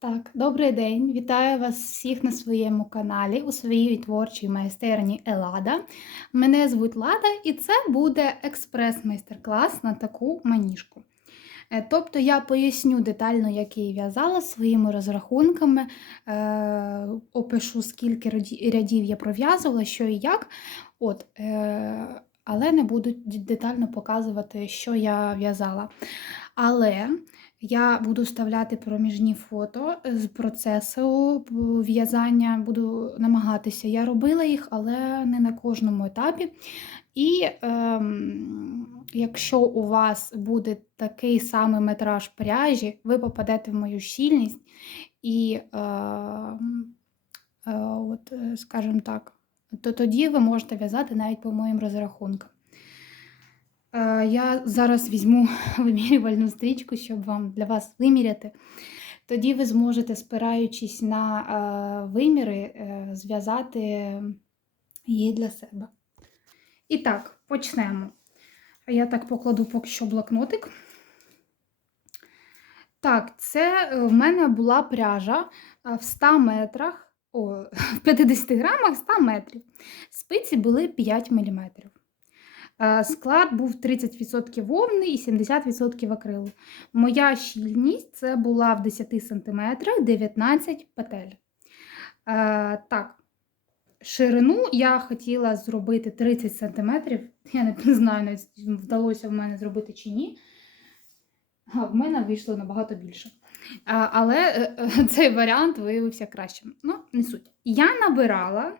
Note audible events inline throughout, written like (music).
Так, добрий день! Вітаю вас всіх на своєму каналі у своїй творчій майстерні Елада. Мене звуть Лада, і це буде експрес-майстер-клас на таку маніжку. Е, Тобто я поясню детально, як її в'язала своїми розрахунками, е, опишу, скільки рядів я пров'язувала, що і як. От, е, але не буду детально показувати, що я в'язала. Але я буду вставляти проміжні фото з процесу в'язання, буду намагатися. Я робила їх, але не на кожному етапі. І ем, якщо у вас буде такий самий метраж пряжі, ви попадете в мою щільність і, ем, е, от, е, скажімо так, то тоді ви можете в'язати навіть по моїм розрахункам. Я зараз візьму (laughs) вимірювальну стрічку, щоб вам для вас виміряти. Тоді ви зможете, спираючись на виміри, е, зв'язати її для себе. І так, почнемо. Я так покладу поки що блокнотик. Так, це е, в мене була пряжа в 100 метрах, о, (laughs) в 50 грамах 100 метрів. Спиці були 5 мм. Е, Склад був 30% вовни і 70% акрилу. Моя щільність це була в 10 см 19 петель. Е, Так, ширину я хотіла зробити 30 см. Я не знаю, вдалося в мене зробити чи ні. А, в мене вийшло набагато більше. Але е, е, цей варіант виявився кращим. Ну, не суть. Я набирала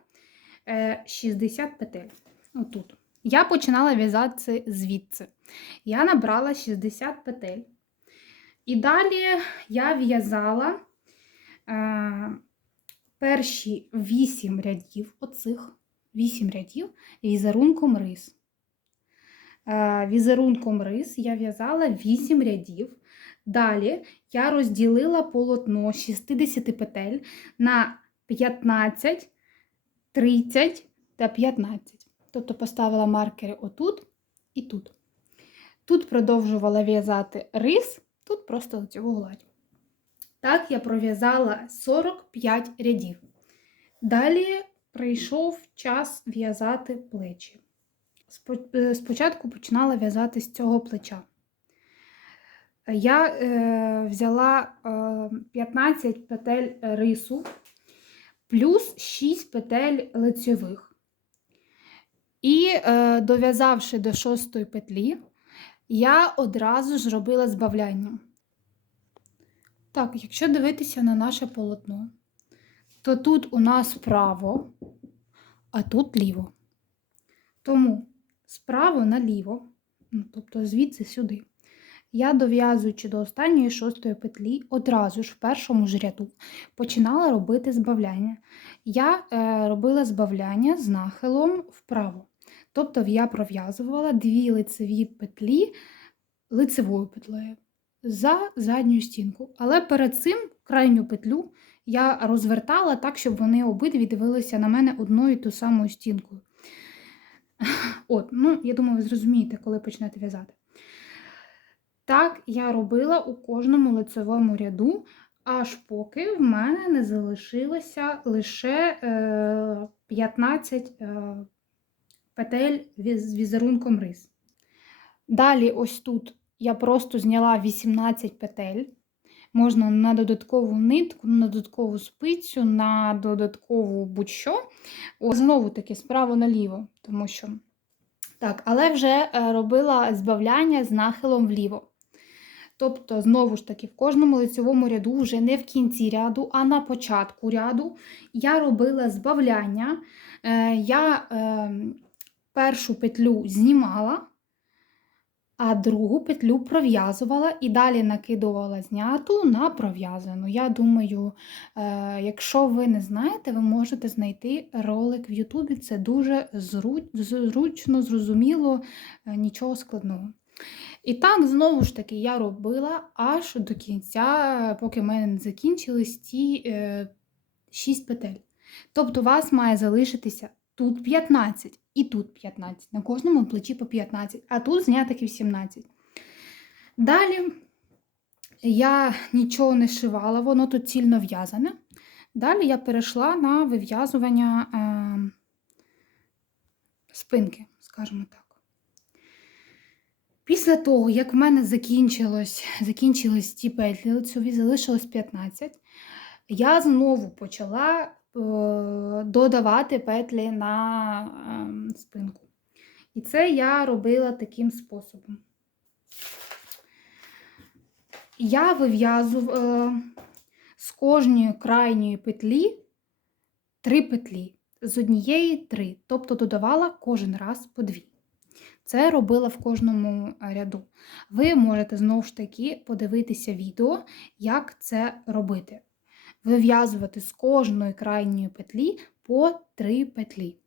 е, 60 петель. Отут. Я починала в'язати звідси. Я набрала 60 петель. І далі я в'язала е, перші 8 рядів, оцих 8 рядів візерунком рис. Е, візерунком рис я в'язала 8 рядів. Далі я розділила полотно 60 петель на 15, 30 та 15. Тобто поставила маркери отут і тут. Тут продовжувала в'язати рис, тут просто лицьову гладь. Так, я пров'язала 45 рядів. Далі прийшов час в'язати плечі. Е, Спочатку починала в'язати з цього плеча. Я е, взяла е, 15 петель рису плюс 6 петель лицьових. І е, дов'язавши до шостої петлі, я одразу ж робила збавляння. Так, якщо дивитися на наше полотно, то тут у нас вправо, а тут ліво. Тому справа наліво, ну, тобто звідси сюди, я, дов'язуючи до останньої шостої петлі, одразу ж в першому ж ряду починала робити збавляння. Я е, робила збавляння з нахилом вправо. Тобто я пров'язувала дві лицеві петлі лицевою петлею за задню стінку. Але перед цим крайню петлю я розвертала так, щоб вони обидві дивилися на мене одною і ту самою стінкою. (laughs) От, ну, я думаю, ви зрозумієте, коли почнете в'язати. Так я робила у кожному лицевому ряду, аж поки в мене не залишилося лише е, 15 е, петель з візерунком рис. Далі, ось тут я просто зняла 18 петель. Можна на додаткову нитку, на додаткову спицю, на додаткову будь-що. Знову таки, справа наліво, тому що. Так, але вже е, робила збавляння з нахилом вліво. Тобто, знову ж таки, в кожному лицевому ряду, вже не в кінці ряду, а на початку ряду я робила збавляння. Е, Я е, першу петлю знімала, а другу петлю пров'язувала і далі накидувала зняту на пров'язану. Я думаю, е, якщо ви не знаєте, ви можете знайти ролик в Ютубі. Це дуже зручно, зрозуміло, е, нічого складного. І так, знову ж таки, я робила аж до кінця, поки в мене не закінчились ті е, 6 петель. Тобто, у вас має залишитися тут 15 і тут 15. На кожному плечі по 15, а тут знятих 18. Далі Я нічого не шивала, воно тут цільно в'язане. Далі я перейшла на вив'язування е, спинки, скажімо так. Після того, як в мене закінчилось, закінчились ті петлі лицьові, залишилось 15, я знову почала додавати петлі на е, спинку. І це я робила таким способом. Я вив'язувала з кожної крайньої петлі три петлі. З однієї три, тобто додавала кожен раз по дві. Це робила в кожному ряду. Ви можете знову ж таки подивитися відео, як це робити. Вив'язувати з кожної крайньої петлі по три петлі.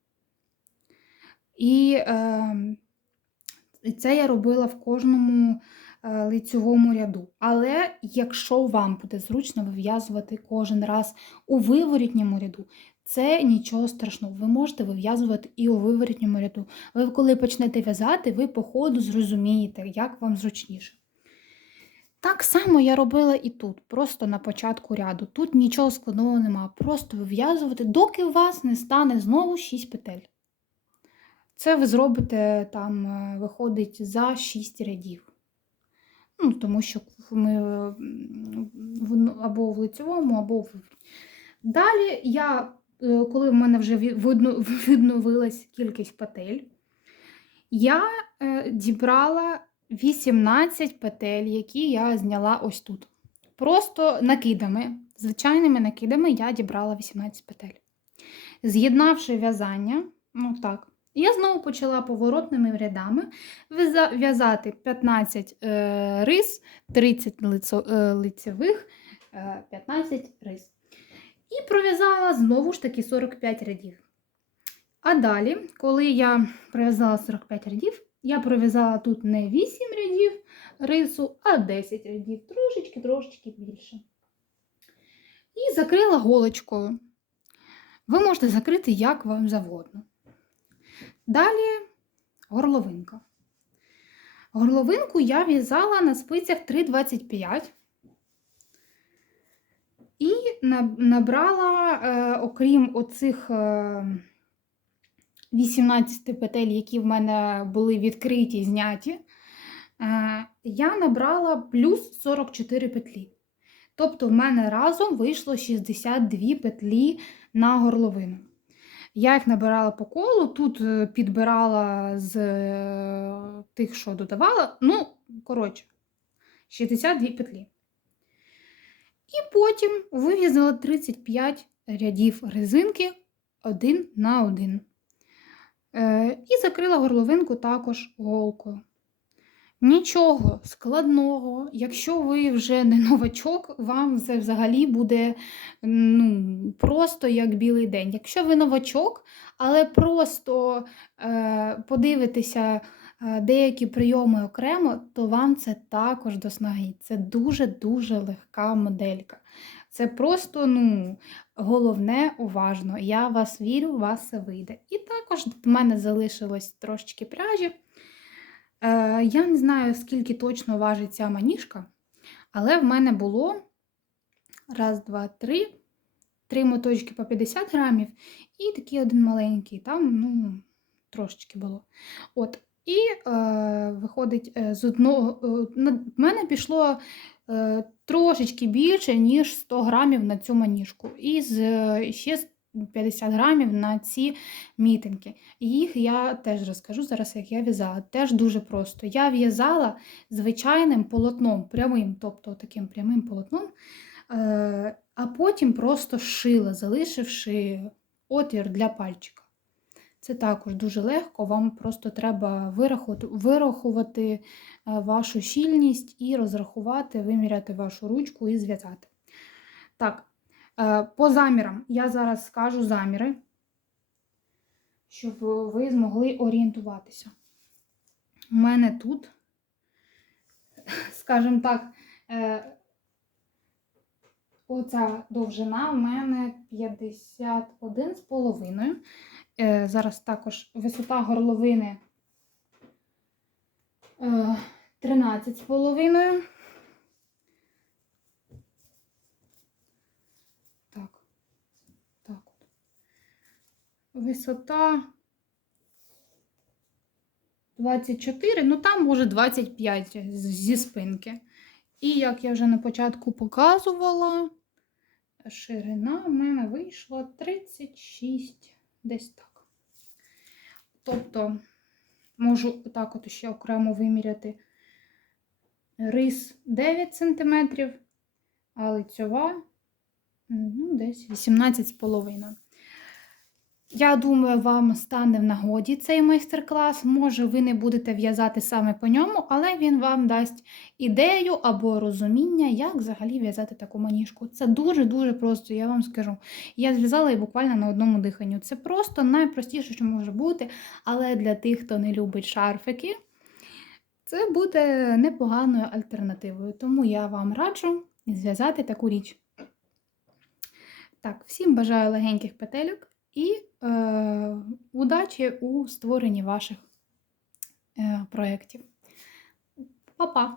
І е, це я робила в кожному е, лицьовому ряду. Але якщо вам буде зручно вив'язувати кожен раз у виворітньому ряду, це нічого страшного. Ви можете вив'язувати і у виворітньому ряду. Ви, коли почнете в'язати, ви по ходу зрозумієте, як вам зручніше. Так само я робила і тут, просто на початку ряду. Тут нічого складного нема. Просто вив'язувати, доки у вас не стане знову 6 петель. Це ви зробите там, е, виходить, за 6 рядів. Ну, тому що ми або в лицевому, або в. Далі я, е, коли в мене вже ві- (laughs) відновилась кількість петель, я е, дібрала 18 петель, які я зняла ось тут. Просто накидами, звичайними накидами я дібрала 18 петель. З'єднавши в'язання, ну так, я знову почала поворотними рядами в'язати 15 е, рис, 30 лицо, е, лицевих, е, 15 рис. І пров'язала знову ж таки 45 рядів. А далі, коли я пров'язала 45 рядів, я пров'язала тут не 8 рядів рису, а 10 рядів, трошечки-трошечки більше. І закрила голочкою. Ви можете закрити як вам завгодно. Далі горловинка. Горловинку я в'язала на спицях 3,25 і набрала, е, окрім оцих е, 18 петель, які в мене були відкриті, зняті, е, я набрала плюс 44 петлі. Тобто в мене разом вийшло 62 петлі на горловину. Я їх набирала по колу, тут е, підбирала з е, тих, що додавала. Ну, коротше, 62 петлі. І потім вив'язала 35 рядів резинки один на один. Е, і закрила горловинку також голкою. Нічого складного, якщо ви вже не новачок, вам це взагалі буде ну, просто як білий день. Якщо ви новачок, але просто е, подивитеся деякі прийоми окремо, то вам це також до снаги. Це дуже-дуже легка моделька. Це просто, ну, головне уважно. Я вас вірю, у вас все вийде. І також в мене залишилось трошечки пряжі. Е, я не знаю, скільки точно важить ця маніжка, але в мене було раз, два, три, три моточки по 50 грамів і такий один маленький, там ну, трошечки було. От. І е, виходить, е, з одного, е, на- мене пішло е, трошечки більше, ніж 100 грамів на цю маніжку. І з, е, ще з 50 грамів на ці мітинки. Їх я теж розкажу зараз, як я в'язала. Теж дуже просто. Я в'язала звичайним полотном, прямим, тобто таким прямим полотном, е, а потім просто шила, залишивши отвір для пальчика. Це також дуже легко, вам просто треба вирахувати, е, вашу щільність і розрахувати, виміряти вашу ручку і зв'язати. Так, е, по замірам я зараз скажу заміри, щоб ви змогли орієнтуватися. У мене тут, скажімо так, е, Оця довжина в мене 51,5. Е, зараз також висота горловини е, 13,5. Так, так. Висота 24, ну там, може, 25 зі спинки. І як я вже на початку показувала ширина в мене вийшла 36, десь так. Тобто, можу так от ще окремо виміряти рис 9 см, а лицьова ну, десь 18,5. Я думаю, вам стане в нагоді цей майстер-клас. Може, ви не будете в'язати саме по ньому, але він вам дасть ідею або розуміння, як взагалі в'язати таку маніжку. Це дуже-дуже просто, я вам скажу. Я зв'язала її буквально на одному диханню. Це просто найпростіше, що може бути, але для тих, хто не любить шарфики, це буде непоганою альтернативою. Тому я вам раджу зв'язати таку річ. Так, всім бажаю легеньких петельок і е, удачі у створенні ваших е, проєктів. Па-па!